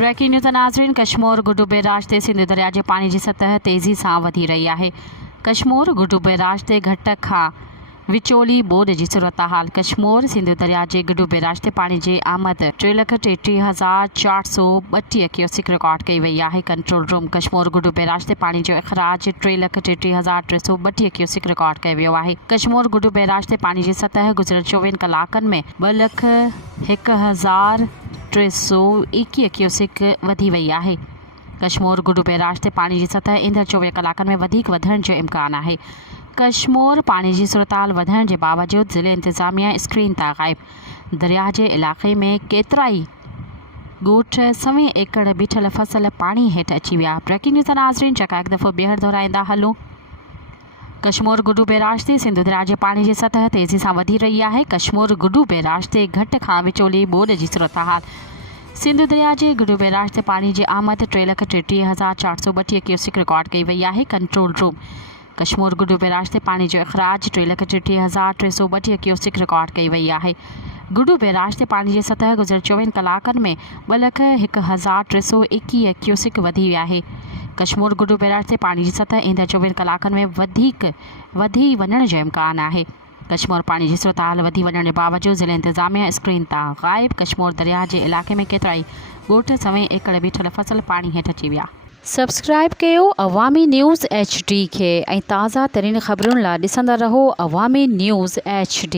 Breaking news नाज़रीन। कश्मीर गुडू बैराज ते सिंध दरिया जे पानी की सतह तेज़ी से वधी रही है। कश्मीर गुडू बैराज ते घट खां विचोली बोर्ड की सूरत हाल। कश्मीर सिंध दरिया के गुडू बैराज ते पानी की आमद 3,33,432 क्यूसिक रिकॉर्ड कई वही है। कंट्रोल रूम कश्मीर गुडू बैराज ते पानी जो अखराज 3,33,332 क्यूसिक रिकॉर्ड किया वियो है। कश्मीर गुडू बैराज ते पानी की सतह गुज़िरियल 24 कलाकनि में 2,01,321 क्यूसिक वधी वही है। कश्मीर गुडू बैराज ते पानी की सतह ईंदड़ 24 कलाकनि में वधीक वधण जो इम्कान है। कश्मीर पानी की सूरत हाल वधण के बावजूद ज़िले इंतजामिया स्क्रीन ता गायब। दरिया के इलाके में केतराई गोठ 100 एकड़ बीठल फसल पानी हेठ अची विया। ब्रेकिंग न्यूज़ नाज़रीन चका एक दफ़ो ॿीहर दोहराईंदा हलूं। कश्मीर गुडू बैराज ते सिंध दरिया के पानी की सतह तेज़ी से वधी रही है। कश्मीर गुडू बैराज ते घट खां विचोली बोर्ड की सूरत हाल। सिंध दरिया के गुडू बैराज ते पानी की आमद 3,33,432 क्यूसिक रिकॉर्ड कई वही है। कंट्रोल रूम कश्मीर गुडू बैराज ते पानी जो अखराज 3,33,332 क्यूसिक रिकॉर्ड कई वही है। गुडू बैराज ते पानी की सतह गुज़िरियल 24 कलाकनि में 2,01,321 क्यूसिक वधी विया है। कश्मीर गुडू बैराज ते पानी की सतह ईंदड़ 24 कलाकनि में वधी वञण जो इम्कान है। कश्मीर पानी की सूरत हाल वधी वञण के बावजूद ज़िले इंतजामिया स्क्रीन ता गायब। कश्मीर दरिया के इलाके में केतराई गोठ 100 एकड़ बीठल फसल पानी हेठ अची विया। सब्सक्राइब कयो अवामी न्यूज़ HD के ताज़ा तरीन ख़बरुनि लाइ ॾिसंदा रहो अवामी न्यूज़ HD।